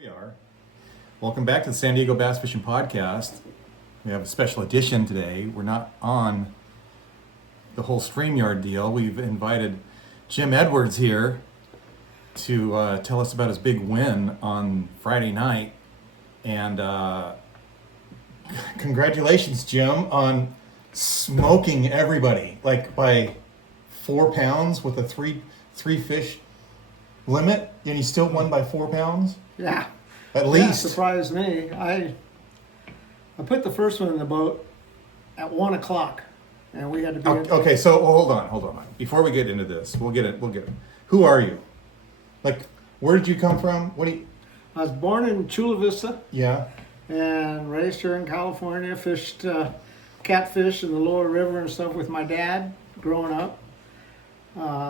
We are. Welcome back to the San Diego Bass Fishing Podcast. We have a special edition today. We're not on the whole StreamYard deal. We've invited Jim Edwards here to tell us about his big win on Friday night. And congratulations, Jim, on smoking everybody, like by 4 pounds with a three fish limit, and he still won by 4 pounds. Yeah. At least. That surprised me. I put the first one in the boat at 1 o'clock, and we had to be. Okay, so hold on. Before we get into this, we'll get it. Who are you? Like, where did you come from? What do you? I was born in Chula Vista. Yeah. And raised here in California. Fished catfish in the lower river and stuff with my dad growing up.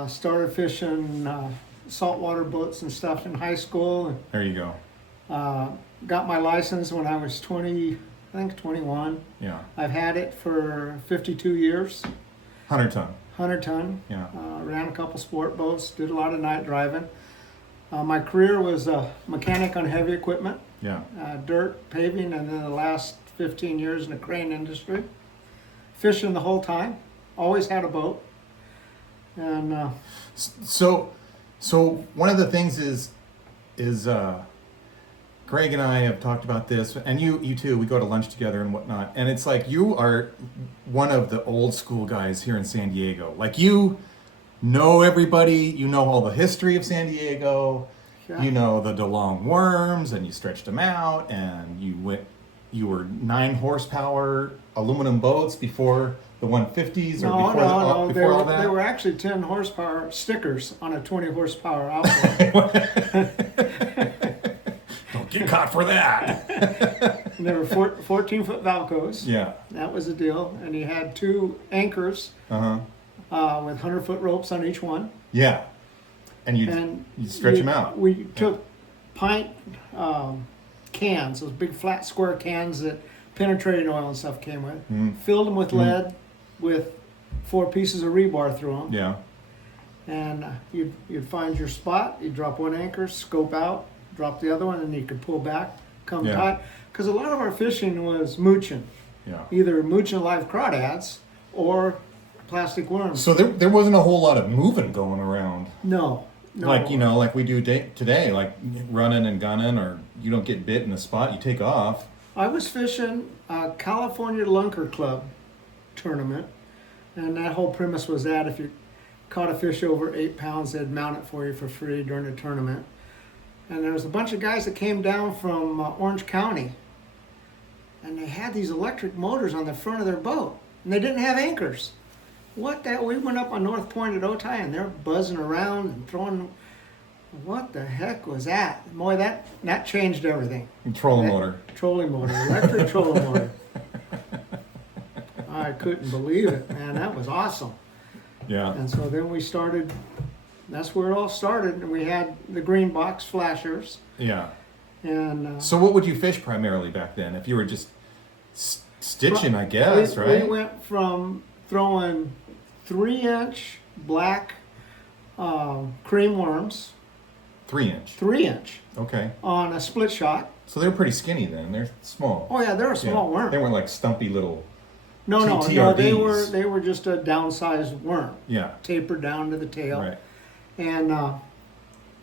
Started fishing saltwater boats and stuff in high school. And, there you go. got my license when I was 21. Yeah. I've had it for 52 years. 100 ton. 100 ton. Yeah. Ran a couple sport boats, did a lot of night driving. My career was a mechanic on heavy equipment. Yeah. Dirt, paving, and then the last 15 years in the crane industry. Fishing the whole time. Always had a boat. And So one of the things is Greg and I have talked about this, and you too. We go to lunch together and whatnot, and it's like you are one of the old school guys here in San Diego. Like, you know everybody, you know all the history of San Diego, yeah. You know the DeLong worms, and you stretched them out, and you were 9 horsepower aluminum boats before the 150s, or before all that. They were actually 10 horsepower stickers on a 20 horsepower outboard. Don't get caught for that. And they were 14-foot Valcos. Yeah. That was the deal. And he had 2 anchors with 100-foot ropes on each one. Yeah. And you stretch them out. We took pint cans, those big flat square cans that penetrating oil and stuff came with, filled them with lead with 4 pieces of rebar through them. Yeah. And you'd find your spot, you'd drop one anchor, scope out, drop the other one, and you could pull back, come tight. Because a lot of our fishing was mooching. Yeah. Either mooching live crawdads or plastic worms. So there wasn't a whole lot of moving going around. No. Like, like we do today, like running and gunning, or you don't get bit in the spot, you take off. I was fishing a California Lunker Club tournament, and that whole premise was that if you caught a fish over 8 pounds, they'd mount it for you for free during the tournament. And there was a bunch of guys that came down from Orange County, and they had these electric motors on the front of their boat, and they didn't have anchors. We went up on North Point at Otay, and they're buzzing around and throwing. What the heck was that? Boy, that changed everything. Trolling motor. Trolling motor, electric trolling motor. I couldn't believe it, man. That was awesome. Yeah. And so then we started. That's where it all started, and we had the green box flashers. Yeah. And so what would you fish primarily back then? If you were just stitching, I guess, right? We went from throwing 3-inch black cream worms. 3-inch. 3-inch. Okay. On a split shot. So they're pretty skinny then. They're small. Oh yeah, they're a small worm. They weren't like stumpy little. No, TRDs. they were just a downsized worm. Yeah. Tapered down to the tail. Right. And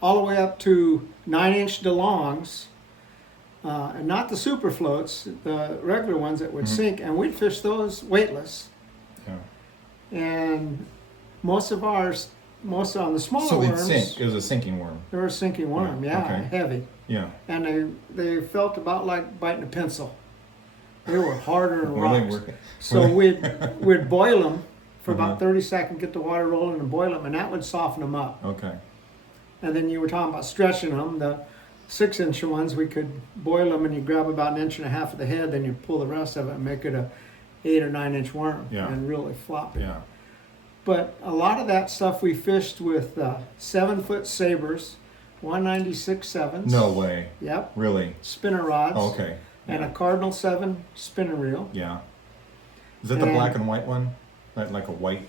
all the way up to 9-inch DeLongs, and not the super floats, the regular ones that would sink, and we'd fish those weightless. Yeah. And most on the smaller so worms. So they'd sink. It was a sinking worm. They were a sinking worm, heavy. Yeah. And they felt about like biting a pencil. They were harder than rocks. So we'd boil them for about 30 seconds, get the water rolling and boil them, and that would soften them up. Okay. And then you were talking about stretching them. The 6-inch ones, we could boil them, and you grab about 1.5 inches of the head, then you pull the rest of it and make it a 8 or 9-inch worm and really flop it. Yeah. But a lot of that stuff we fished with 7-foot sabers, 196.7s. No way. Yep. Really? Spinner rods. Oh, okay. Yeah. And a Cardinal 7 spinner reel. Yeah. Is that the black and white one? Like a white?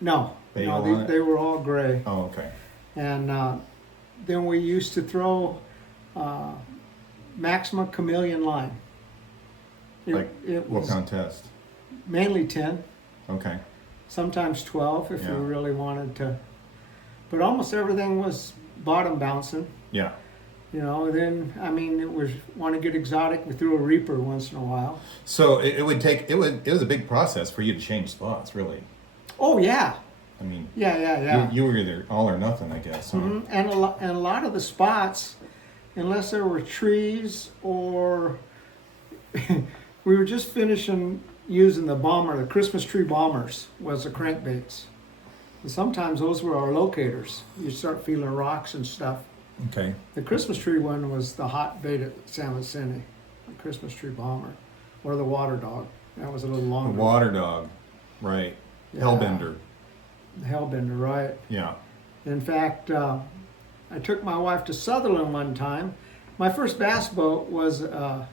No. They were all gray. Oh, okay. And then we used to throw Maxima chameleon line. It What was kind of test? mainly 10, Okay. sometimes 12 if Yeah. you really wanted to. But almost everything was bottom bouncing. Yeah. Then, it was, want to get exotic, we threw a reaper once in a while. So it was a big process for you to change spots, really. Oh, yeah. I mean, Yeah. you were either all or nothing, I guess. Huh? And a lot of the spots, unless there were trees or we were just finishing using the Christmas tree bombers was the crankbaits. And sometimes those were our locators. You start feeling rocks and stuff. Okay. The Christmas tree one was the hot bait at San Vicente, the Christmas tree bomber, or the water dog. That was a little The longer. water dog, right? Yeah. Hellbender. The Hellbender, right? Yeah. In fact, I took my wife to Sutherland one time. My first bass boat was, I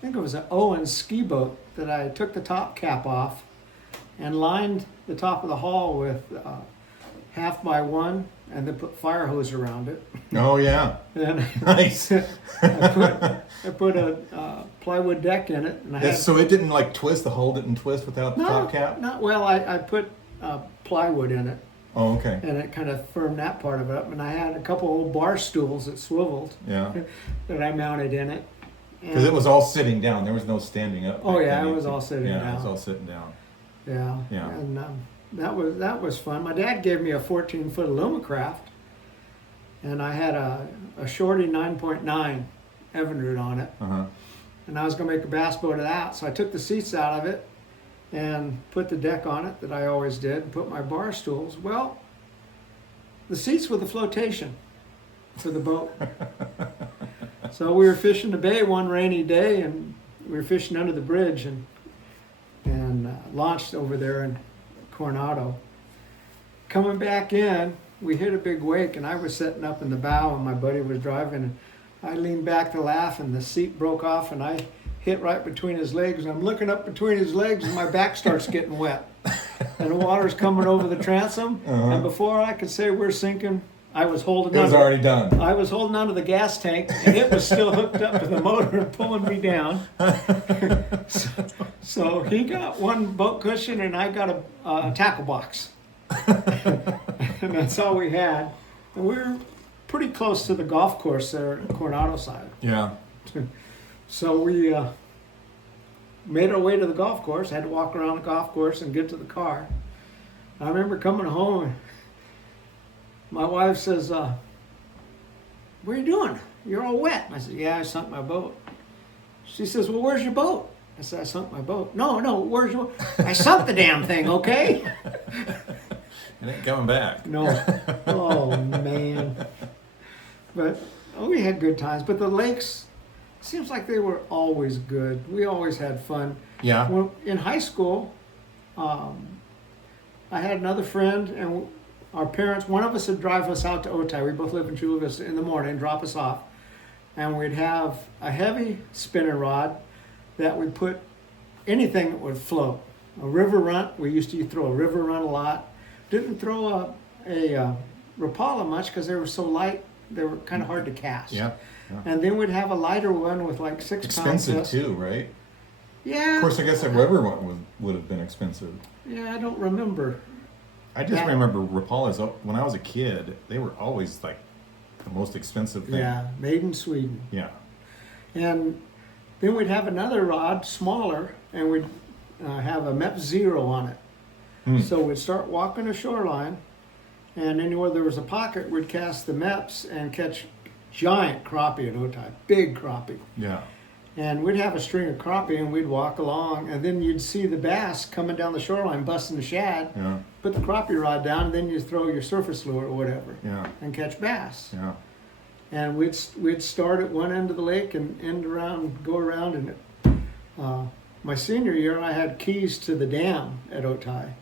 think it was an Owen ski boat that I took the top cap off and lined the top of the hull with 1/2x1 and then put fire hose around it. Oh yeah. And Nice. I put a plywood deck in it, and I had So it didn't like twist. The hull didn't twist without the top cap. no. Well, I put plywood in it, Oh, okay. and it kind of firmed that part of it up. And I had a couple old bar stools that swiveled Yeah. that I mounted in it. Because it was all sitting down. There was no standing up. Oh, back yeah, then. it was all sitting Yeah, down. it was all sitting down. Yeah. Yeah. And that was fun. My dad gave me a 14-foot Alumacraft, and I had a Shorty 9.9 Evinrude on it. Uh-huh. And I was going to make a bass boat of that. So I took the seats out of it and put the deck on it that I always did, and put my bar stools. Well, the seats were the flotation for the boat. So we were fishing the bay one rainy day, and we were fishing under the bridge and launched over there in Coronado. Coming back in, we hit a big wake, and I was sitting up in the bow, and my buddy was driving, and I leaned back to laugh, and the seat broke off, and I hit right between his legs, and I'm looking up between his legs, and my back starts getting wet. And the water's coming over the transom, and before I could say we're sinking, I was holding on. It was already done. I was holding onto the gas tank, and it was still hooked up to the motor and pulling me down. So he got one boat cushion, and I got a tackle box. And that's all we had. And we were pretty close to the golf course there at Coronado side. Yeah. So we made our way to the golf course, had to walk around the golf course and get to the car. I remember coming home, and my wife says, what are you doing? You're all wet. And I said, yeah, I sunk my boat. She says, well, where's your boat? I said, I sunk my boat. No, where's your boat? I sunk the damn thing, okay? It ain't coming back. No. Oh, man. But we had good times. But the lakes, seems like they were always good. We always had fun. Yeah. Well, in high school, I had another friend, and our parents, one of us would drive us out to Otay. We both live in Chula Vista in the morning, drop us off. And we'd have a heavy spinner rod that would put anything that would float. A river runt, we used to throw a river runt a lot. Didn't throw a Rapala much because they were so light, they were kind of hard to cast. Yeah. And then we'd have a lighter one with like 6 pounds. Expensive too, right? Yeah. Of course, I guess a river one would have been expensive. Yeah, I don't remember. I just remember Rapalas, when I was a kid, they were always like the most expensive thing. Yeah, made in Sweden. Yeah. And then we'd have another rod, smaller, and we'd have a MEP 0 on it. So we'd start walking the shoreline, and anywhere there was a pocket, we'd cast the MEPs and catch giant crappie at Otay, big crappie. Yeah. And we'd have a string of crappie, and we'd walk along, and then you'd see the bass coming down the shoreline, busting the shad. Yeah. Put the crappie rod down, and then you throw your surface lure or whatever, Yeah. and catch bass. Yeah. And we'd start at one end of the lake and go around. And my senior year, I had keys to the dam at Otay,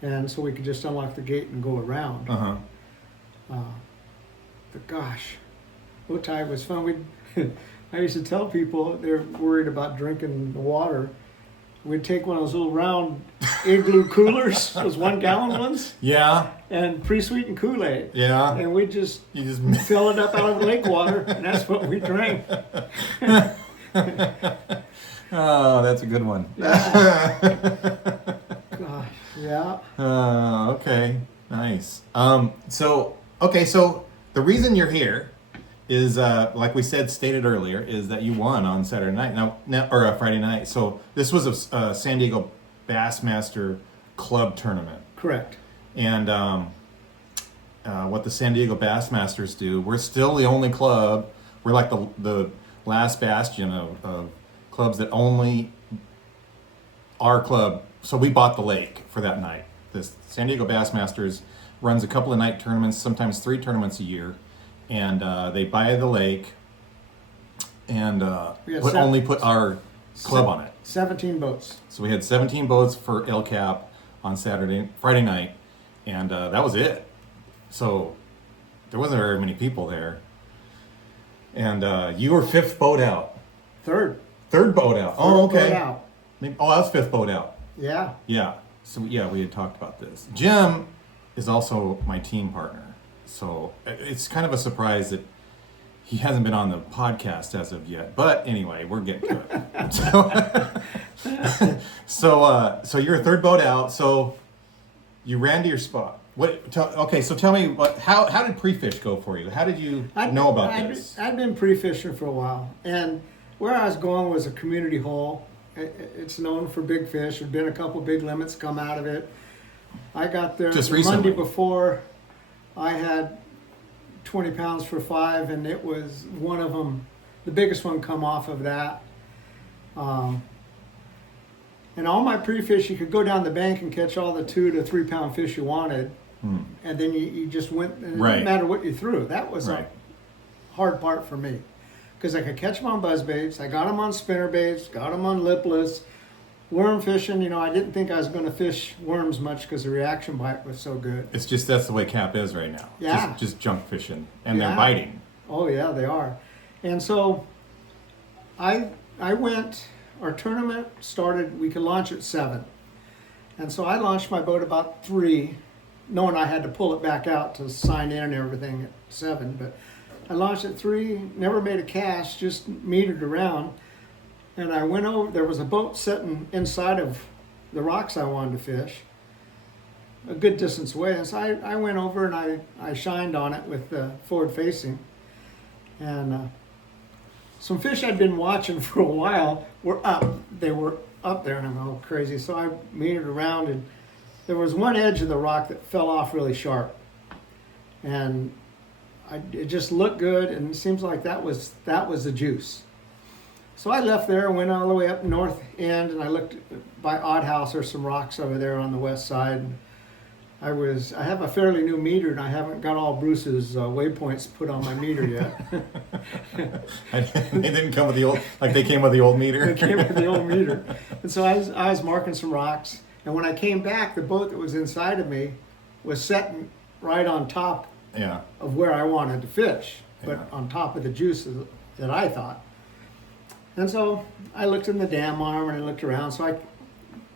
and so we could just unlock the gate and go around. Uh-huh. But gosh, Otay was fun. I used to tell people they're worried about drinking the water. we'd take one of those little round igloo coolers, those 1 gallon ones, Yeah. and pre-sweetened Kool-Aid. Yeah. And we'd just You just fill it up out of the lake water, and that's what we drank. Oh, that's a good one. Gosh, yeah. Okay, nice. So the reason you're here is, like we stated earlier, is that you won on Saturday night, or Friday night. So this was a San Diego Bassmaster Club tournament. Correct. And what the San Diego Bassmasters do, we're still the only club. We're like the last bastion of clubs that only our club. So we bought the lake for that night. The San Diego Bassmasters runs a couple of night tournaments, sometimes 3 tournaments a year, and they buy the lake and only put our club on it. 17 boats. So we had 17 boats for El Cap on Friday night, and that was it. So there wasn't very many people there. And you were 5th boat out. Third boat out. Oh, okay. boat out. I was 5th boat out. Yeah. Yeah. So yeah, we had talked about this. Jim is also my team partner. So it's kind of a surprise that he hasn't been on the podcast as of yet. But anyway, we're getting to it. So you're a 3rd boat out. So you ran to your spot. So tell me how did pre-fish go for you? How did you know about this? I'd been pre-fishing for a while, and where I was going was a community hole. It's known for big fish. There'd been a couple big limits come out of it. I got there Just the recently. Monday before. I had 20 pounds for 5, and it was one of them, the biggest one, come off of that. And all my pre-fish, you could go down the bank and catch all the 2 to 3 pound fish you wanted. And then you just went, and it didn't matter what you threw. That was a hard part for me, because I could catch them on buzzbaits. I got them on spinnerbaits, got them on lipless. Worm fishing, I didn't think I was going to fish worms much because the reaction bite was so good. It's just that's the way Cap is right now. Yeah. Just junk fishing, and they're biting. Oh yeah, they are. And so I went. Our tournament started. We could launch at 7, and so I launched my boat about 3, knowing I had to pull it back out to sign in and everything at 7. But I launched at 3. Never made a cast. Just metered around. And I went over, there was a boat sitting inside of the rocks I wanted to fish, a good distance away. And so I went over and I shined on it with the forward facing. And some fish I'd been watching for a while were up. They were up there, and I'm all crazy. So I metered around, and there was one edge of the rock that fell off really sharp. And it just looked good, and it seems like that was the juice. So I left there, went all the way up north end, and I looked by Odd House. There's some rocks over there on the west side. And I have a fairly new meter, and I haven't got all Bruce's waypoints put on my meter yet. They didn't come with the old, like they came with the old meter. They came with the old meter. And so I was marking some rocks, and when I came back, the boat that was inside of me was setting right on top of where I wanted to fish, but on top of the juices that I thought. And so I looked in the dam arm and I looked around. So I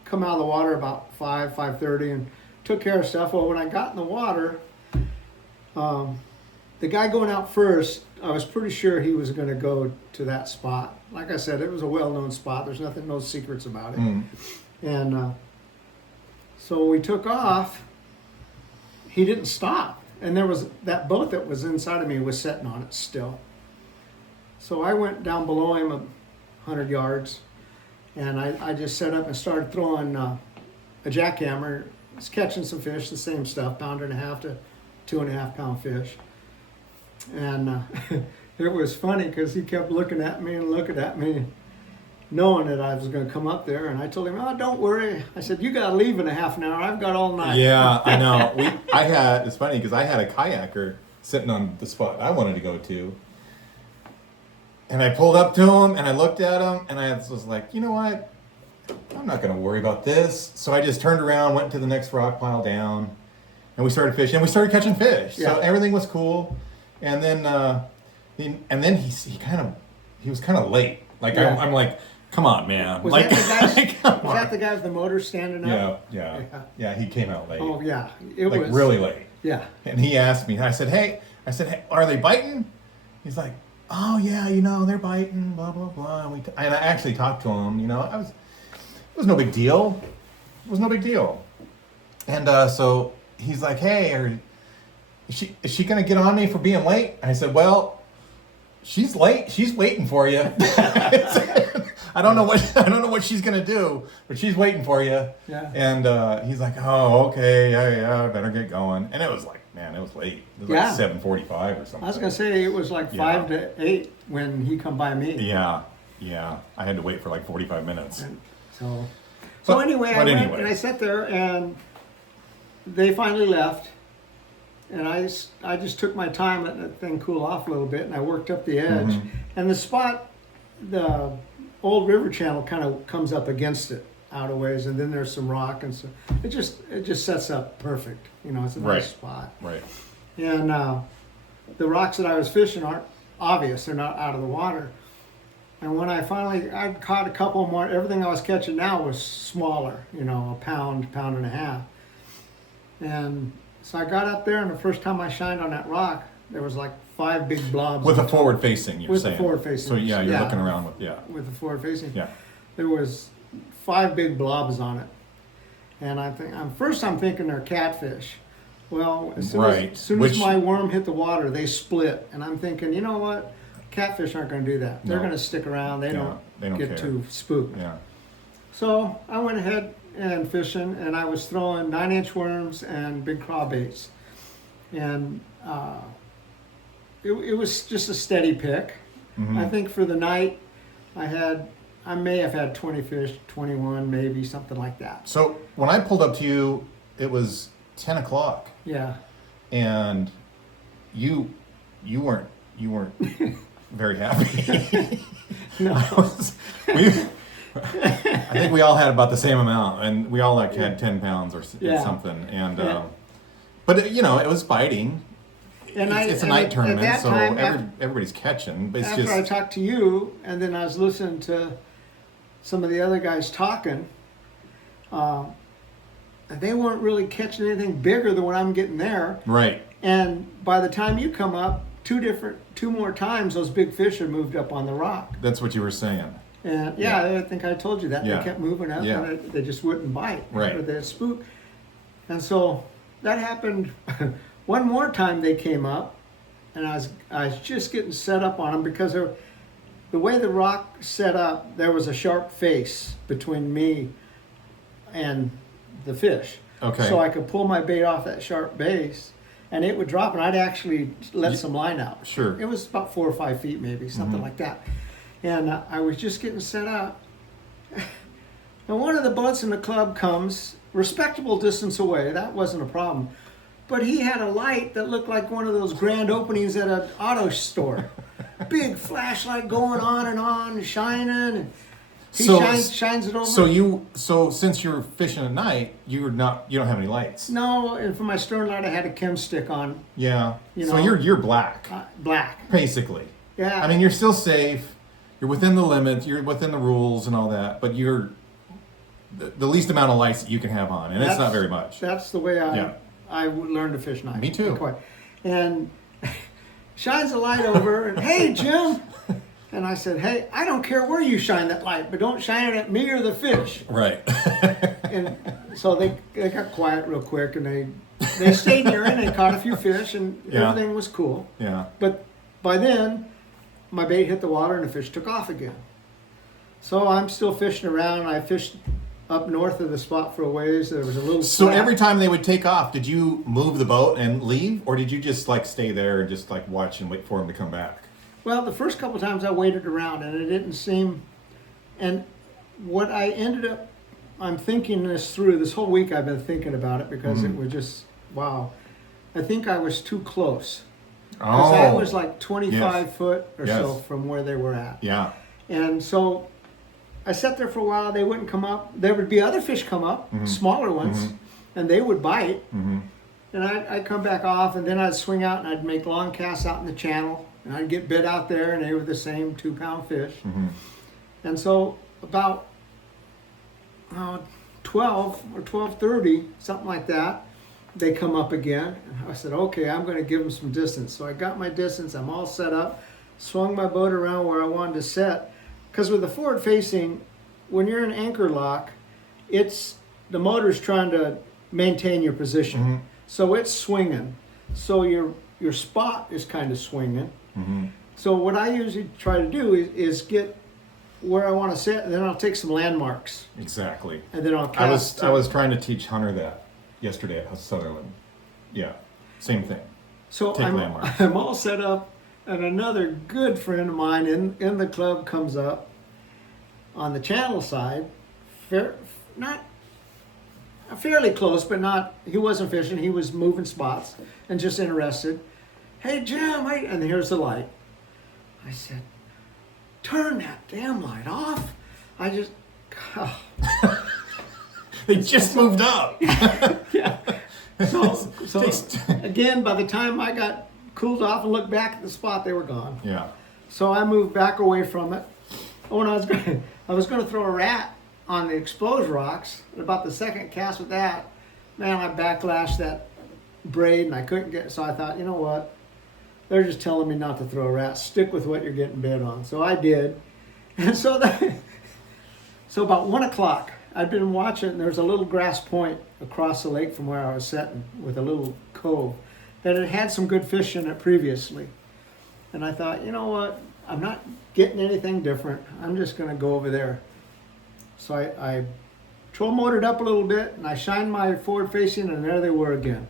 come out of the water about 5:30 and took care of stuff. Well, when I got in the water, the guy going out first, I was pretty sure he was going to go to that spot. Like I said, it was a well-known spot. There's no secrets about it. And so we took off. He didn't stop. And there was that boat that was inside of me was sitting on it still. So I went down below him 100 yards, and I just set up and started throwing a jackhammer. I was catching some fish, the same stuff, 1.5 to 2.5 pound fish. And it was funny because he kept looking at me, knowing that I was going to come up there. And I told him, "Oh, don't worry." I said, "You got to leave in a half an hour. I've got all night." Yeah, I know. It's funny because I had a kayaker sitting on the spot I wanted to go to. And I pulled up to him and I looked at him and I was like, you know what? I'm not going to worry about this. So I just turned around, went to the next rock pile down, and we started fishing. And we started catching fish. Yeah. So everything was cool. And then he was kind of late. Like I'm like Come on, man. Was Like, that the guy? come Was on. that the guy with the motor standing up? Yeah. He came out late. Oh yeah, it like was really late. Yeah. And he asked me. I said, hey, are they biting? He's like, oh yeah, they're biting. Blah blah blah. And I actually talked to him. It was no big deal. It was no big deal. And so he's like, hey, is she gonna get on me for being late? I said, well, she's late. She's waiting for you. I don't know what she's gonna do, but she's waiting for you. Yeah. And he's like, oh, okay, yeah, I better get going. And it was like, man, it was late. It was Yeah. like 7:45 or something. I was gonna say it was like 5 to 8 when he come by me. Yeah. I had to wait for like 45 minutes. And so anyway, I went and I sat there, and they finally left, and I just took my time, let that thing cool off a little bit, and I worked up the edge, Mhm. and the spot, the old river channel kind of comes up against it out a ways, and then there's some rock, and so it just sets up perfect. It's a Right. nice spot. Right. And the rocks that I was fishing aren't obvious; they're not out of the water. And when I caught a couple more. Everything I was catching now was smaller, a pound and a half. And so I got up there, and the first time I shined on that rock, there was like 5 big blobs. With the forward facing, you're With saying. the forward facing. So you're looking around with With the forward facing. Yeah. There was 5 big blobs on it. And I'm thinking they're catfish. Well, as soon as my worm hit the water, they split. And I'm thinking, you know what? Catfish aren't going to do that. They're No. going to stick around. They don't get care. too spooked. Yeah. So I went ahead and fishing, and I was throwing 9-inch worms and big crawbaits. And it was just a steady pick. Mhm. I think for the night, I may have had 20 fish, 21 maybe, something like that. So when I pulled up to you, it was 10 o'clock, Yeah. and you weren't very happy. No. I think we all had about the same amount, and we all had 10 pounds or Yeah. something. And Yeah. but it was biting. And It's a night at tournament, that so time, everybody's catching. But it's after just I talked to you, and then I was listening to some of the other guys talking, they weren't really catching anything bigger than what I'm getting there. right. And by the time you come up, two more times, those big fish had moved up on the rock. That's what you were saying. And I think I told you that. Yeah. They kept moving up, Yeah. and they just wouldn't bite. Right. Or they'd spook. And so that happened one more time. They came up, and I was just getting set up on them because the way the rock set up, there was a sharp face between me and the fish. Okay. So I could pull my bait off that sharp base, and it would drop, and I'd actually let some line out. Sure. It was about 4 or 5 feet, maybe, something like that. And I was just getting set up. And one of the boats in the club comes, respectable distance away. That wasn't a problem. But he had a light that looked like one of those grand openings at an auto store. Big flashlight going on, shining. And he shines it over. So since you're fishing at night, you don't have any lights. No, and for my stern light, I had a chem stick on. Yeah. You So know. you're black, Black. basically. Yeah. I mean, you're still safe. You're within the limits. You're within the rules and all that. But you're the least amount of lights that you can have on, and it's not very much. That's the way Yeah. I learned to fish night. Me too. Quite. And shines a light over, and hey, Jim. And I said, hey, I don't care where you shine that light, but don't shine it at me or the fish. Right. And so they got quiet real quick, and they stayed near it, and they caught a few fish, and Yeah. everything was cool. Yeah. But by then, my bait hit the water, and the fish took off again. So I'm still fishing around. I fished up north of the spot for a ways. There was a little So flat. every time they would take off, did you move the boat and leave, or did you just stay there and just watch and wait for them to come back? Well, the first couple times I waited around, and it didn't seem. And what I ended up, I'm thinking this through. This whole week I've been thinking about it because it was just wow. I think I was too close. Because I was like 25 foot or so from where they were at. Yeah. And so I sat there for a while. They wouldn't come up. There would be other fish come up, smaller ones, and they would bite. Mm-hmm. And I'd come back off, and then I'd swing out, and I'd make long casts out in the channel. And I'd get bit out there, and they were the same 2-pound fish. Mm-hmm. And so about 12 or 12:30, something like that, they come up again. And I said, okay, I'm going to give them some distance. So I got my distance. I'm all set up, swung my boat around where I wanted to set. Because with the forward facing, when you're in anchor lock, the motor's trying to maintain your position. Mm-hmm. So it's swinging. So your spot is kind of swinging. Mm-hmm. So what I usually try to do is get where I want to sit, and then I'll take some landmarks, Exactly. and then I'll cast. I was trying to teach Hunter that yesterday at Sutherland. Yeah, same thing. So Take landmarks. I'm all set up, and another good friend of mine in the club comes up on the channel side, not fairly close, but not. He wasn't fishing. He was moving spots and just interested. Hey Jim, and here's the light. I said, turn that damn light off. They just moved up. Yeah. So again, by the time I got cooled off and looked back at the spot, they were gone. Yeah. So I moved back away from it. Oh, and I was going to throw a rat on the exposed rocks. About the second cast with that, man, I backlashed that braid and I couldn't get. So I thought, you know what? They're just telling me not to throw a rat. Stick with what you're getting bit on. So I did. And so about 1 o'clock, I'd been watching, and there's a little grass point across the lake from where I was setting with a little cove that had some good fish in it previously. And I thought, you know what? I'm not getting anything different. I'm just going to go over there. So I troll motored up a little bit, and I shined my forward facing, and there they were again.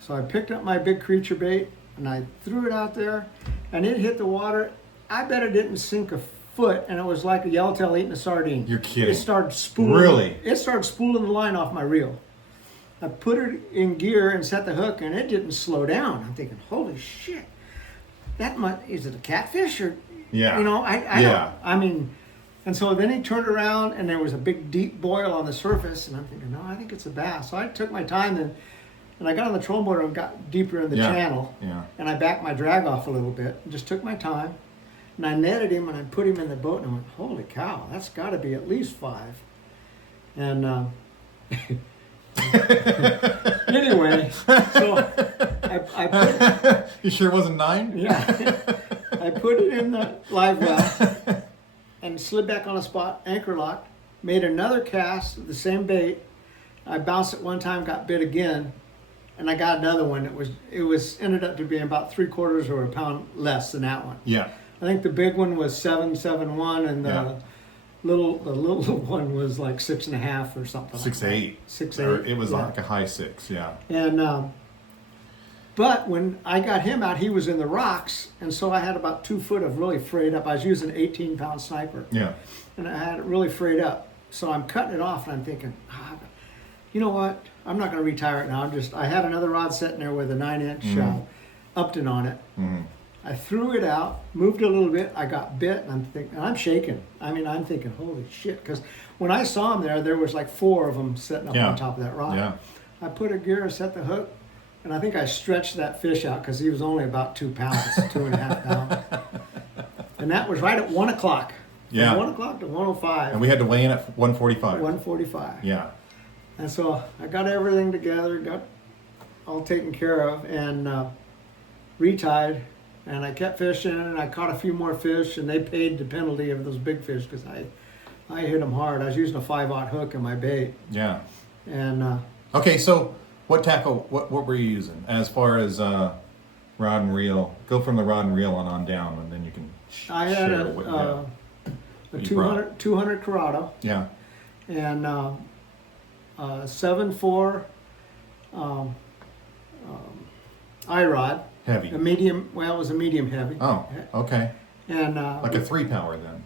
So I picked up my big creature bait, and I threw it out there, and it hit the water. I bet it didn't sink a foot, and it was like a yellowtail eating a sardine. You're kidding. It started spooling. Really? It started spooling the line off my reel. I put it in gear and set the hook, and it didn't slow down. I'm thinking, holy shit, is it a catfish or? Yeah. You know, I Yeah. don't. I mean, and so then he turned around, and there was a big deep boil on the surface, and I'm thinking, no, I think it's a bass. So I took my time then. And I got on the trolling motor and got deeper in the channel. Yeah. And I backed my drag off a little bit and just took my time. And I netted him and I put him in the boat and I went, holy cow, that's got to be at least 5. And anyway, so I put, You sure it wasn't 9? yeah, I put it in the live well and slid back on a spot, anchor locked, made another cast of the same bait. I bounced it one time, got bit again. And I got another one that ended up to be about 3/4 or a pound less than that one. Yeah. I think the big one was 7.71, and the little one was like 6.5 or something. 6.8. 6.8. It was like a high 6. Yeah. And but when I got him out, he was in the rocks, and so I had about 2 foot of really frayed up. I was using an 18-pound sniper. Yeah. And I had it really frayed up. So I'm cutting it off, and I'm thinking, you know what? I'm not going to retire it now. I had another rod sitting there with a 9-inch Upton on it. Mm-hmm. I threw it out, moved it a little bit. I got bit, and I'm shaking. I mean, I'm thinking, holy shit! Because when I saw them there was like 4 of them sitting up on top of that rod. Yeah. I put a gear, set the hook, and I think I stretched that fish out because he was only about 2 pounds, 2.5 pounds. And that was right at 1 o'clock. Yeah. From 1 o'clock to 1:05. And we had to weigh in at 1:45. 1:45. Yeah. And so I got everything together, got all taken care of, and retied. And I kept fishing, and I caught a few more fish, and they paid the penalty of those big fish because I hit them hard. I was using a 5/0 hook in my bait. Yeah. And Okay, so what tackle? What were you using as far as rod and reel? Go from the rod and reel on down, and then you can I had share what you a you brought. 200 Corrado Yeah. and 7.4 I-rod. Heavy. A medium. Well, it was a medium heavy. Oh, okay. And Like a 3-power then.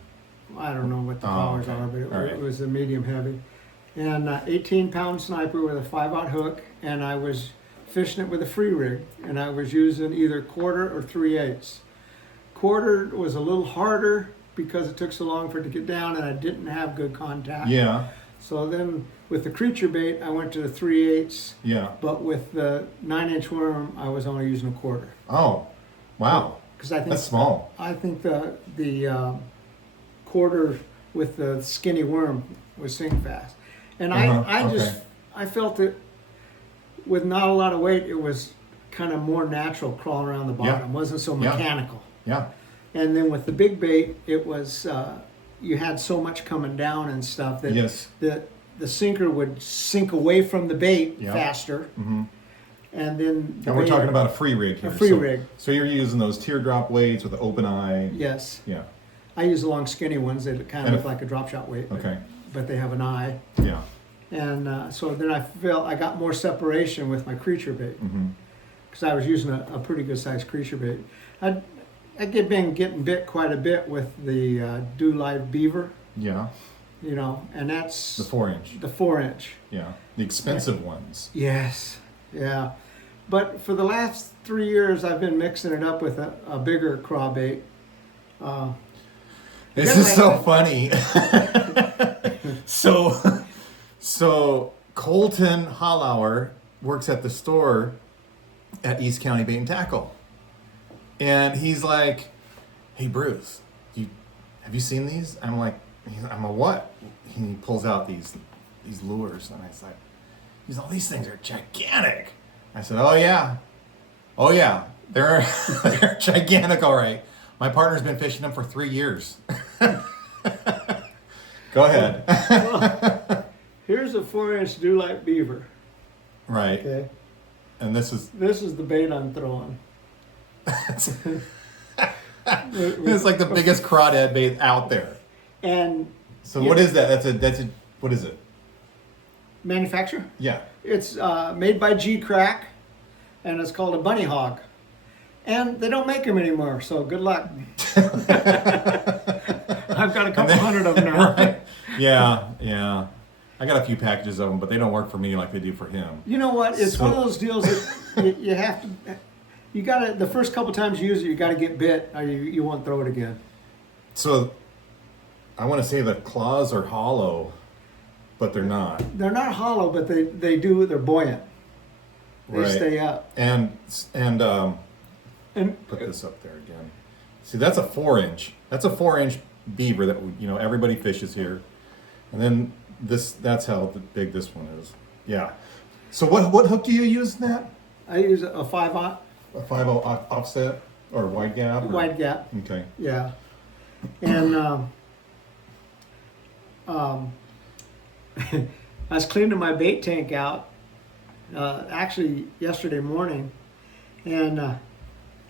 I don't know what the powers okay. are, but All right. it was a medium heavy. And 18-pound sniper with a 5/0 hook, and I was fishing it with a free rig, and I was using either 1/4 or 3/8. 1/4 was a little harder because it took so long for it to get down, and I didn't have good contact. Yeah. So then with the creature bait, I went to the 3/8, Yeah. but with the 9-inch worm, I was only using a 1/4. Oh, wow. Because I think That's small. I think the 1/4 with the skinny worm would sink fast. And Okay. I felt it with not a lot of weight. It was kind of more natural crawling around the bottom. Yeah. It wasn't so Yeah. mechanical. Yeah. And then with the big bait, it was you had so much coming down and stuff that Yes. the sinker would sink away from the bait Yeah. faster. Mm-hmm. And then And we're talking about a free rig here. free rig. So you're using those teardrop weights with the open eye. Yes, Yeah. I use the long skinny ones that kind And of look like a drop shot weight. Okay. But they have an eye. Yeah. And so then I felt I got more separation with my creature bait Mm-hmm. because I was using a pretty good sized creature bait. I been getting bit quite a bit with the Do Live Beaver, Yeah. you know, and that's The 4-inch. the 4-inch. Yeah. The expensive ones. Yes, yeah. But for the last 3 years, I've been mixing it up with a bigger craw bait. This Yeah, is so like- funny. So Colton Hollauer works at the store at East County Bait and Tackle, and he's like, "Hey Bruce, have you seen these?" I'm like, "I'm a what?" He pulls out these lures, and I was like, "He's all these things are gigantic." I said, "Oh yeah, they're they're gigantic, all right." My partner's been fishing them for 3 years. Go ahead. Well, here's a 4-inch Do Live Beaver. Right. Okay, And this is this is the bait I'm throwing. it's like the biggest crawdad bait out there. And So what is that? That's a what is it? manufacturer. Yeah. It's made by G-Crack, and it's called a bunny hog. And they don't make them anymore, so good luck. I've got a couple hundred of them now. Right. Yeah. I got a few packages of them, but they don't work for me like they do for him. You know what? It's So- one of those deals that you have to. You gotta the first couple times you use it, you gotta get bit, or you won't throw it again. So I want to say the claws are hollow, but they're not. They're not hollow, but they're buoyant. They Right. stay up. And And put this up there again. See, that's a 4-inch. That's a 4-inch beaver that everybody fishes here. And then that's how big this one is. Yeah. So what hook do you use in that? I use a 5/0 A 5/0 offset or wide gap? Or? wide gap. Okay. Yeah. And I was cleaning my bait tank out actually yesterday morning, and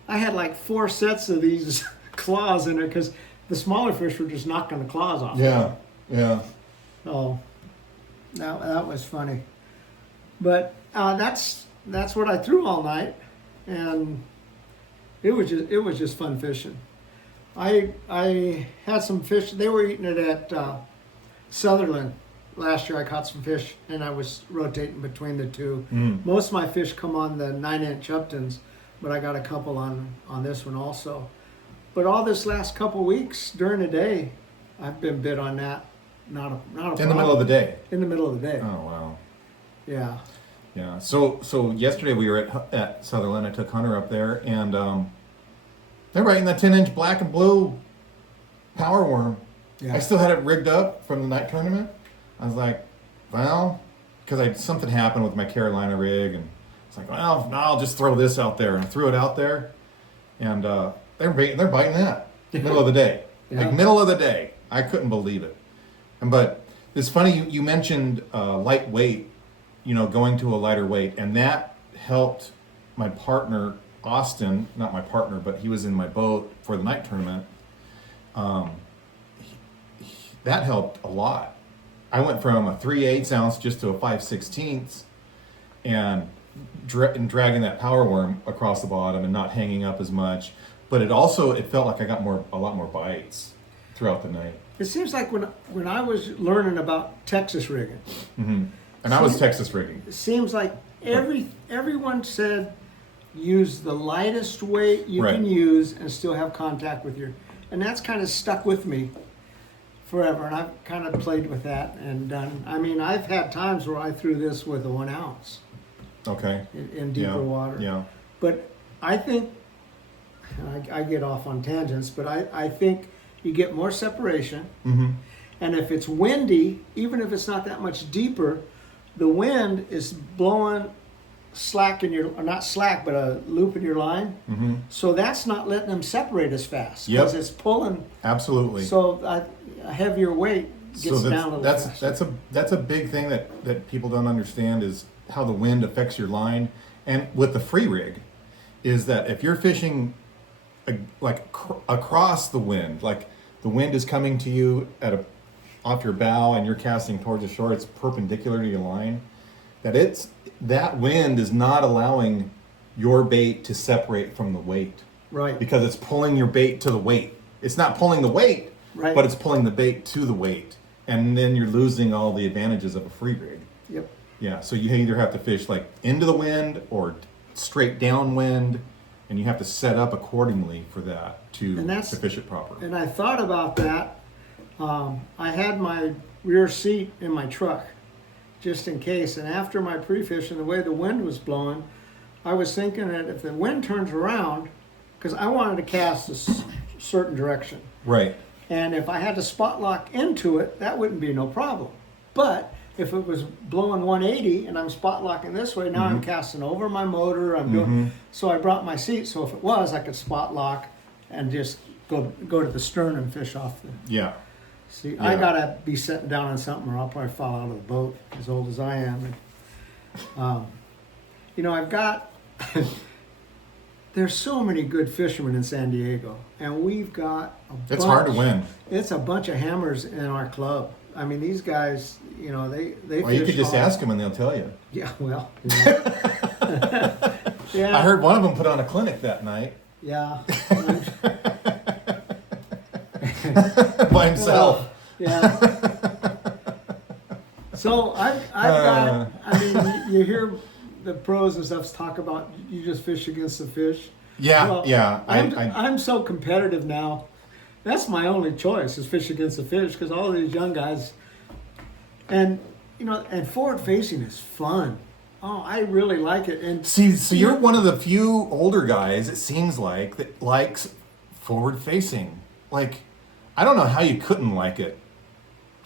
I had like 4 sets of these claws in it because the smaller fish were just knocking the claws off. Yeah. Oh, that was funny. But that's what I threw all night, and it was just fun fishing. I had some fish. They were eating it at Sutherland last year. I caught some fish, and I was rotating between the two. Most of my fish come on the 9-inch Uptons, but I got a couple on this one also. But all this last couple weeks during the day, I've been bit on that. Not a problem. In the middle of the day. In the middle of the day. Oh wow. Yeah. Yeah. So yesterday we were at Sutherland. I took Hunter up there, and they're right in that 10-inch black and blue power worm. Yeah. I still had it rigged up from the night tournament. I was like, well, because something happened with my Carolina rig, and it's like, well, I'll just throw this out there, and I threw it out there, and they're biting that middle of the day, Yeah. like middle of the day. I couldn't believe it. But it's funny you mentioned lightweight, going to a lighter weight, and that helped my partner Austin, not my partner, but he was in my boat for the night tournament. That helped a lot. I went from a 3/8 ounce just to a 5/16, and dragging that power worm across the bottom and not hanging up as much. But it felt like I got a lot more bites throughout the night. It seems like when I was learning about Texas rigging, Mm-hmm. And I was Texas rigging. it seems like everyone said use the lightest weight you Right. can use and still have contact with and that's kind of stuck with me forever, and I've kind of played with that and done. I mean, I've had times where I threw this with a 1 ounce Okay. in deeper Yeah. water. Yeah. But I think, I get off on tangents, but I think you get more separation. Mm-hmm. And if it's windy, even if it's not that much deeper, the wind is blowing slack in your, or not slack, but a loop in your line. Mm-hmm. So that's not letting them separate as fast Yep. because it's pulling. Absolutely. So a heavier weight gets down a little faster. That's a big thing that people don't understand is how the wind affects your line. And with the free rig, is that if you're fishing across the wind, like the wind is coming to you off your bow and you're casting towards the shore, it's perpendicular to your line, that wind is not allowing your bait to separate from the weight. Right. Because it's pulling your bait to the weight. It's not pulling the weight, Right. but it's pulling the bait to the weight. And then you're losing all the advantages of a free rig. Yep. Yeah, so you either have to fish like into the wind or straight downwind, and you have to set up accordingly for that to fish it properly. And I thought about that. I had my rear seat in my truck just in case. And after my pre-fish and the way the wind was blowing, I was thinking that if the wind turns around, because I wanted to cast a certain direction. Right. And if I had to spot lock into it, that wouldn't be no problem. But if it was blowing 180 and I'm spot locking this way, now I'm casting over my motor. I'm doing so. I brought my seat, so if it was, I could spot lock and just go to the stern and fish off the. Yeah. See, I gotta be sitting down on something, or I'll probably fall out of the boat. As old as I am, and, I've got. There's so many good fishermen in San Diego, and we've got It's hard to win. It's a bunch of hammers in our club. I mean, these guys, they Well, you could just ask them and they'll tell you. Yeah, well. Yeah. I heard one of them put on a clinic that night. Yeah. By himself. Yeah. So I've got, you hear the pros and stuff talk about you just fish against the fish. Yeah, Well, yeah. I'm so competitive now. That's my only choice is fish against the fish because all these young guys, and forward facing is fun. Oh, I really like it. And see, so you're one of the few older guys, it seems like, that likes forward facing. Like, I don't know how you couldn't like it.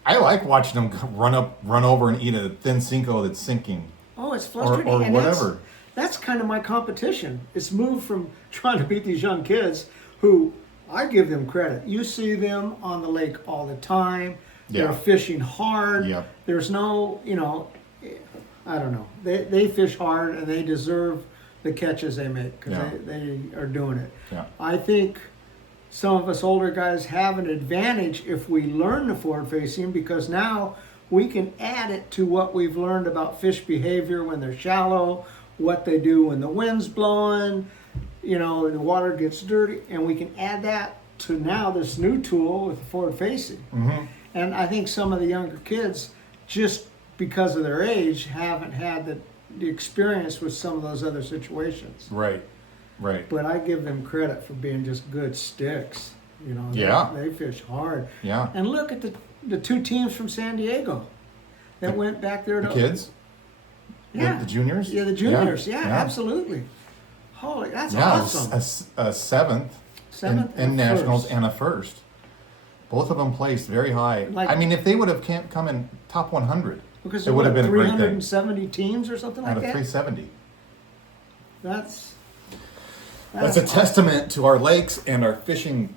I like watching them run over and eat a thin Cinco that's sinking. Oh, it's frustrating. Or and whatever. That's kind of my competition. It's moved from trying to beat these young kids who I give them credit. You see them on the lake all the time. Yeah. They're fishing hard. Yep. There's no, I don't know. They fish hard and they deserve the catches they make because they are doing it. Yeah. I think some of us older guys have an advantage if we learn the forward facing because now we can add it to what we've learned about fish behavior when they're shallow, what they do when the wind's blowing, the water gets dirty, and we can add that to now this new tool with the forward facing. Mm-hmm. And I think some of the younger kids, just because of their age, haven't had the experience with some of those other situations. Right. But I give them credit for being just good sticks. They fish hard. Yeah. And look at the two teams from San Diego that went back there to The kids? Yeah. The juniors? Yeah, the juniors. Yeah, absolutely. Holy, that's awesome. A seventh Seventh in and nationals first. and a first. Both of them placed very high. If they would have come in top 100, Because it would have been a great thing. 370 teams or something Out like of that. 370. That's a testament to our lakes and our fishing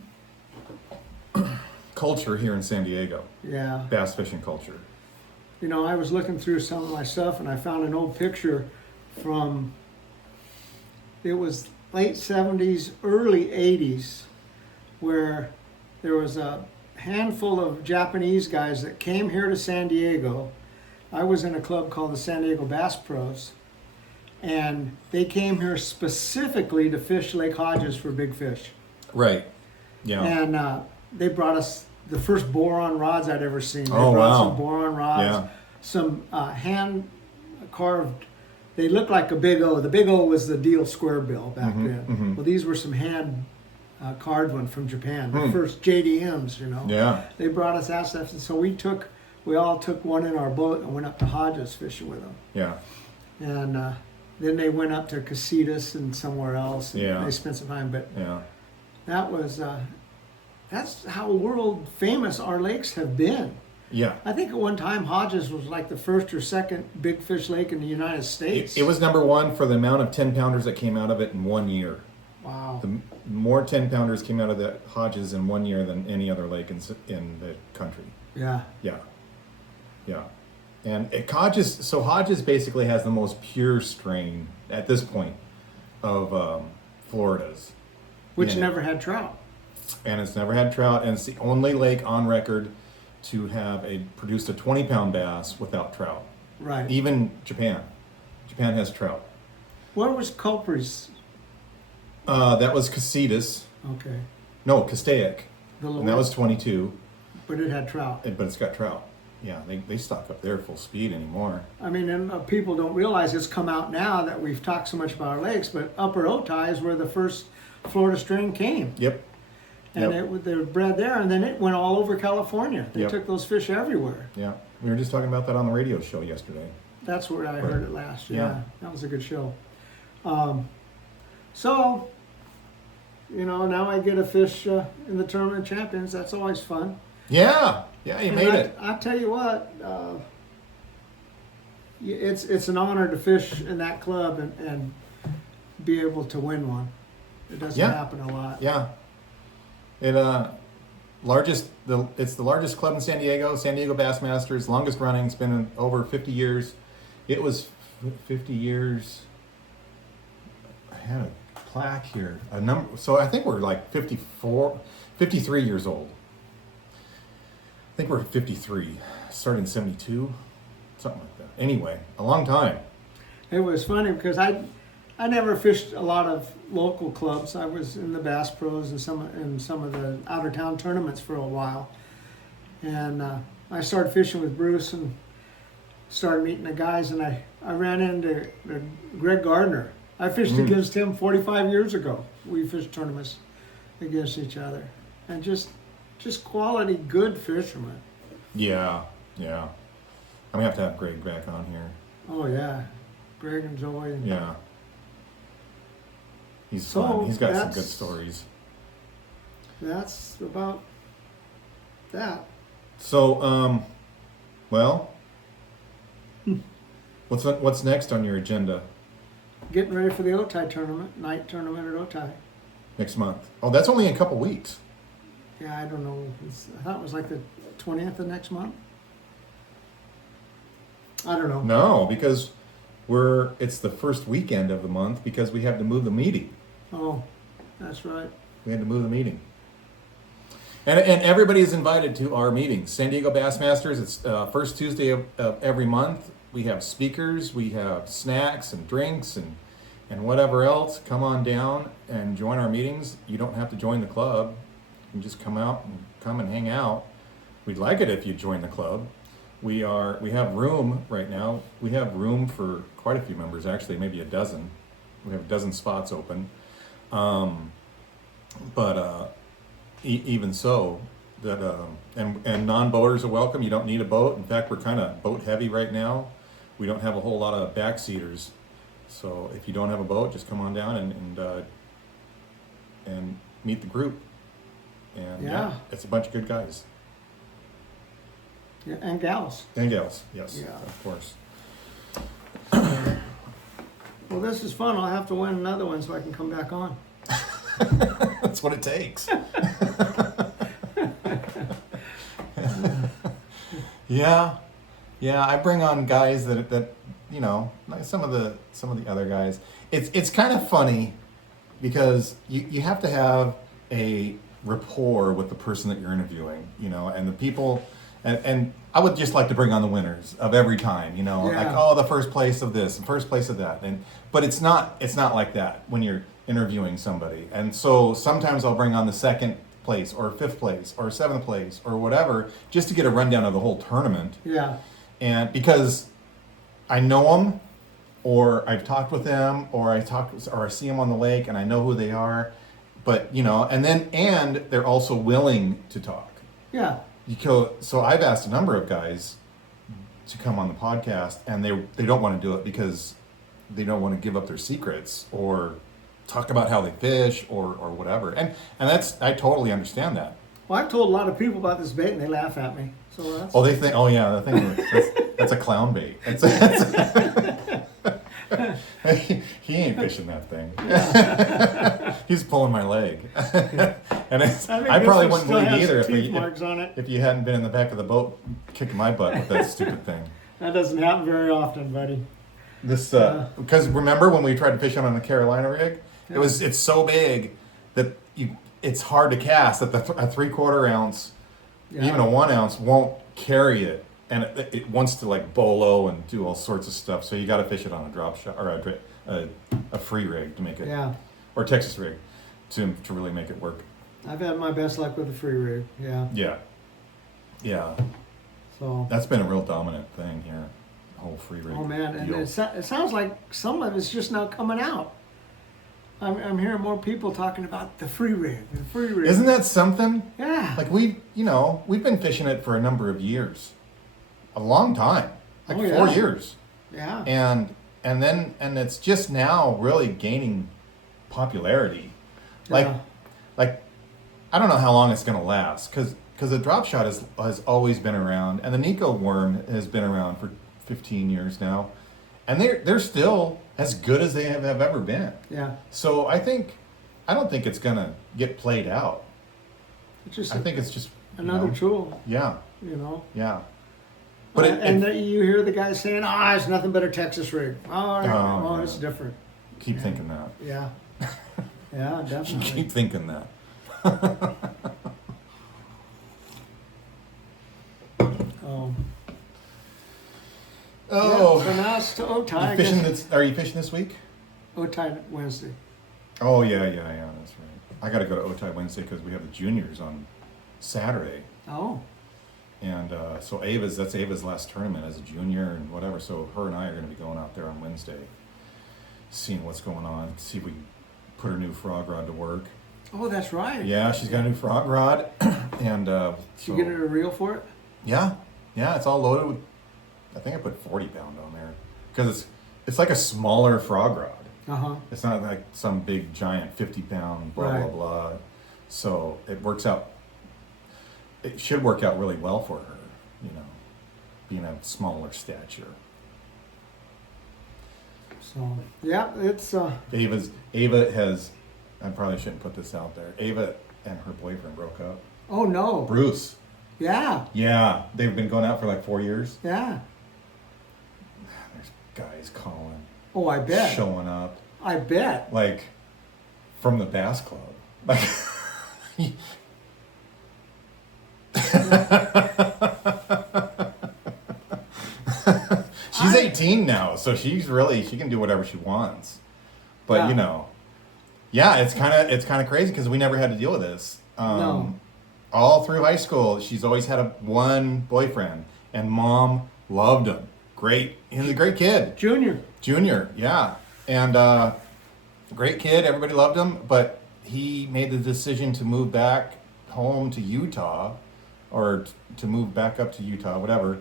culture here in San Diego. Yeah. Bass fishing culture. I was looking through some of my stuff and I found an old picture from, it was late 70s, early 80s, where there was a handful of Japanese guys that came here to San Diego. I was in a club called the San Diego Bass Pros, and they came here specifically to fish Lake Hodges for big fish. Right. Yeah. And they brought us the first boron rods I'd ever seen. They Oh, brought wow. some boron rods, Yeah. some hand carved. They looked like a Big O. The Big O was the deal square bill back then. Well, these were some hand carved one from Japan. The first JDMs, Yeah. They brought us that stuff, and so we all took one in our boat and went up to Hodges fishing with them. Yeah. And then they went up to Casitas and somewhere else. And Yeah. They spent some time, but Yeah. that was that's how world famous our lakes have been. Yeah. I think at one time Hodges was like the first or second big fish lake in the United States. It was number one for the amount of 10-pounders that came out of it in 1 year. Wow. The more 10-pounders came out of the Hodges in 1 year than any other lake in the country. Yeah. Yeah. Yeah. And Hodges basically has the most pure strain at this point of Florida's. Which Yeah. never had trout. And it's never had trout, and it's the only lake on record to have produced a 20-pound bass without trout. Right. Even Japan. Japan has trout. What was Culprit's? That was Casitas. Okay. No, Castaic. The And that was 22, But it had trout. but it's got trout. Yeah, they stock up there full speed anymore. I mean, and people don't realize it's come out now that we've talked so much about our lakes, but Upper Otay is where the first Florida strain came. Yep. And Yep. they were bred there, and then it went all over California. They Yep. took those fish everywhere. Yeah. We were just talking about that on the radio show yesterday. That's where I heard it last. Yeah, Yeah. that was a good show. So, now I get a fish in the Tournament of Champions. That's always fun. Yeah. Yeah, you And made it. I tell you what, it's an honor to fish in that club and be able to win one. It doesn't Yeah. happen a lot. Yeah. It's the largest club in San Diego Bassmasters, longest running. It's been in over 50 years. It was 50 years. I had a plaque here, a number. So I think we're like 53 years old. I think we're 53. Started in 72, something like that. Anyway, a long time. It was funny because I never fished a lot of local clubs. I was in the Bass Pros and some of the out of town tournaments for a while, and I started fishing with Bruce and started meeting the guys. And I ran into Greg Gardner. I fished against him 45 years ago. We fished tournaments against each other, and just quality good fishermen. Yeah, yeah. I'm gonna have Greg back on here. Oh yeah, Greg and Joey. And Yeah. He's So fun. He's got some that's- good stories. That's about that. So, well, what's next on your agenda Getting ready for the Otay tournament, night tournament at Otay. next month? Oh, that's only in a couple weeks. Yeah, I don't know. I thought it was like the 20th of next month. I don't know. No, because it's the first weekend of the month because we have to move the meeting. Oh, that's right. We had to move the meeting. And everybody is invited to our meetings. San Diego Bassmasters, it's first Tuesday of every month. We have speakers, we have snacks and drinks and whatever else. Come on down and join our meetings. You don't have to join the club. You can just come and hang out. We'd like it if you join the club. We have room right now. We have room for quite a few members, actually, maybe a dozen. We have a dozen spots open. Even so, that and non-boaters are welcome. You don't need a boat. In fact, we're kind of boat heavy right now. We don't have a whole lot of backseaters. So if you don't have a boat, just come on down and meet the group. And Yeah. it's a bunch of good guys. Yeah, and gals. And gals, yes, Yeah. of course. Well, this is fun. I'll have to win another one so I can come back on. That's what it takes. Yeah, I bring on guys that like some of the other guys. It's kind of funny because you have to have a rapport with the person that you're interviewing, and the people. And I would just like to bring on the winners of every time, Yeah. like the first place of this and first place of that, but it's not like that when you're interviewing somebody. And so sometimes I'll bring on the second place or fifth place or seventh place or whatever just to get a rundown of the whole tournament. Yeah. And because I know them, or I've talked with them, or I see them on the lake and I know who they are, but and they're also willing to talk. Yeah. So I've asked a number of guys to come on the podcast, and they don't want to do it because they don't want to give up their secrets or talk about how they fish or whatever. And I totally understand that. Well, I've told a lot of people about this bait and they laugh at me. So that's. Oh, they think. Oh, yeah. The thing. That's a clown bait. He ain't fishing that thing. He's pulling my leg, and I probably wouldn't believe either if you hadn't been in the back of the boat kicking my butt with that stupid thing. That doesn't happen very often, buddy. This because remember when we tried to fish on a Carolina rig, it's so big that it's hard to cast that a 3/4 ounce, even a 1 ounce won't carry it, and it wants to like bolo and do all sorts of stuff. So you got to fish it on a drop shot or a free rig to make it, or Texas rig to really make it work. I've had my best luck with the free rig. Yeah. So that's been a real dominant thing here, the whole free rig. Oh man, deal. and it sounds like some of it's just now coming out. I'm hearing more people talking about the free rig. Isn't that something? Yeah. Like we've been fishing it for a number of years, a long time, like 4 years. Yeah. And it's just now really gaining popularity. Like I don't know how long it's gonna last because the drop shot has always been around, and the Nico worm has been around for 15 years now, and they're still as good as they have ever been. Yeah. So I don't think it's gonna get played out. I think it's just another tool. Yeah. Yeah. But you hear the guy saying, it's nothing but a Texas rig. It's different. Keep thinking that. Yeah. Yeah, definitely. Keep thinking that. So now it's to Otay. Are you fishing this week? Otay Wednesday. Oh yeah, that's right. I got to go to Otay Wednesday because we have the juniors on Saturday. Oh. And so that's Ava's last tournament as a junior and whatever. So her and I are going to be going out there on Wednesday, seeing what's going on, see if we can put her new frog rod to work. Oh, that's right. Yeah, she's got a new frog rod, and she getting a reel for it. Yeah, it's all loaded with. I think I put 40 pound on there because it's like a smaller frog rod. It's not like some big giant 50 pound blah blah. So it works out. It should work out really well for her, being a smaller stature. So yeah, it's Ava has. I probably shouldn't put this out there. Ava and her boyfriend broke up. Oh no. Bruce. Yeah. Yeah, they've been going out for like 4 years. Yeah. There's guys calling. Oh, I bet. Showing up. I bet. Like from the bass club. Like she's 18 now, so she can do whatever she wants. But it's kind of crazy because we never had to deal with this. No. All through high school, she's always had one boyfriend, and mom loved him. Great, he was a great kid. Junior, yeah, and great kid. Everybody loved him, but he made the decision to move back home to Utah, or to move back up to Utah, whatever.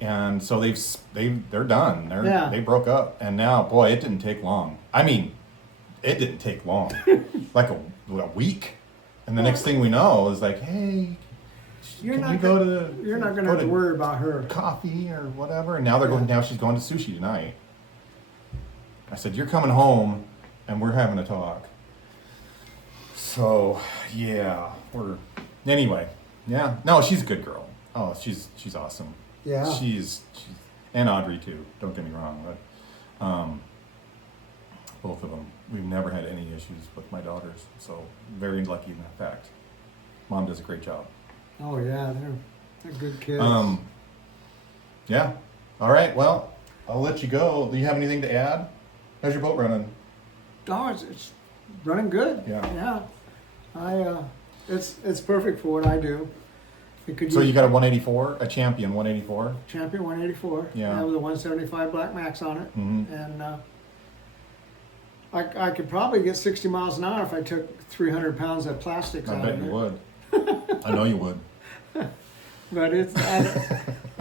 And so they're done. They broke up, and now, boy, it didn't take long. I mean, it didn't take long, like a week. And the next thing we know is like, hey, you're not going to have to worry about her coffee or whatever. And now now she's going to sushi tonight. I said, you're coming home, and we're having a talk. So anyway, yeah. No, she's a good girl. Oh, she's awesome. Yeah. She's and Audrey too. Don't get me wrong, but both of them. We've never had any issues with my daughters, so very lucky in that fact. Mom does a great job. Oh yeah, they're good kids. Yeah. All right. Well, I'll let you go. Do you have anything to add? How's your boat running? Oh, it's running good. Yeah. It's perfect for what I do. So you got a 184, a Champion 184? Champion 184. Yeah. With a 175 Black Max on it. Mm-hmm. And I could probably get 60 miles an hour if I took 300 pounds of plastics out of it. I bet you would. I know you would. But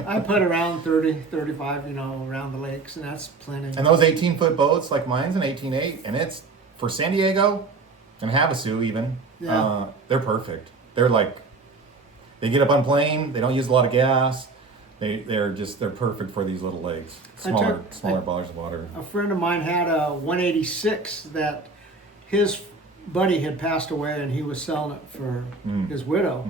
I put around 30, 35, around the lakes, and that's plenty. And those 18-foot boats, like mine's an 18.8, and it's for San Diego and Havasu even. Yeah. They're perfect. They're like They get up on plane. They don't use a lot of gas. They're perfect for these little legs, smaller bodies of water. A friend of mine had a 186 that his buddy had passed away, and he was selling it for his widow.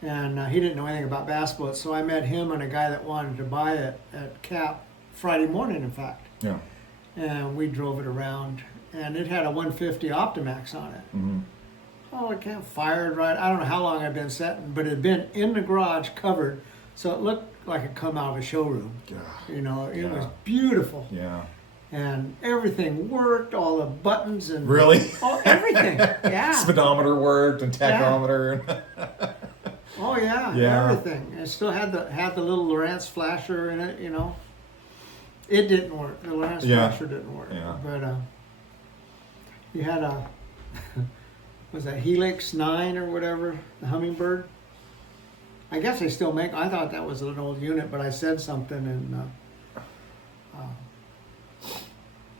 And he didn't know anything about bass boats, so I met him and a guy that wanted to buy it at Cap Friday morning, in fact. Yeah. And we drove it around, and it had a 150 Optimax on it. Oh, it can't fire it right. I don't know how long I'd been setting, but it had been in the garage covered, so it looked like it come out of a showroom. You know, it was beautiful. Yeah. And everything worked, all the buttons and really, everything. Yeah. Speedometer worked and tachometer. Yeah. Oh yeah, everything. It still had the little Lowrance flasher in it. You know, it didn't work. The Lowrance flasher didn't work. Yeah. But you had a was that Helix 9 or whatever, the Hummingbird. I guess they still make. I thought that was an old unit, but I said something and.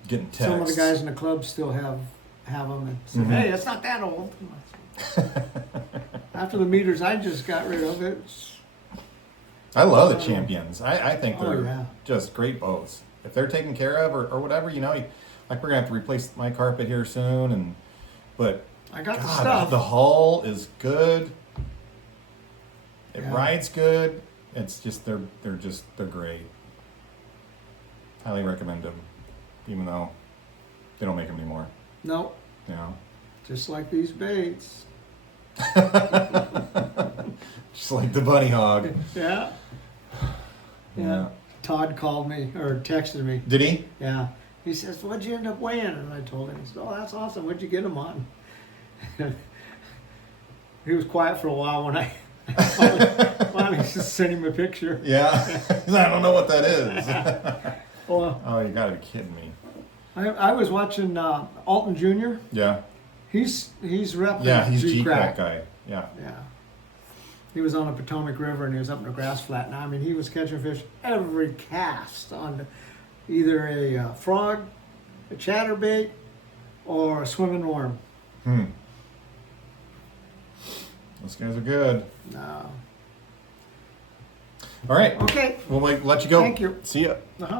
Getting texts. Some of the guys in the club still have them and say, hey, it's not that old. After the meters I just got rid of it. I love the Champions. I think they're yeah. just great boats. If they're taken care of or whatever, you know, like we're gonna have to replace my carpet here soon, but I got the stuff. The hull is good. It rides good. It's just they're great. Highly recommend them, even though they don't make them anymore. Nope. Yeah. Just like these baits. Just like the bunny hog. Yeah. Yeah. Todd called me or texted me. Did he? Yeah. He says, "What'd you end up weighing?" And I told him. He said, "Oh, that's awesome. What'd you get him on?" He was quiet for a while when I finally just sent him a picture. Yeah. I don't know what that is. Well, oh, you gotta be kidding me. I was watching Alton Jr. Yeah. He's repping. Yeah, he's G-Crack guy. Yeah. Yeah. He was on the Potomac River and he was up in a grass flat. Now, I mean, he was catching fish every cast on either a frog, a chatterbait, or a swimming worm. Those guys are good. No. All right. Okay. We'll let you go. Thank you. See ya. Uh-huh.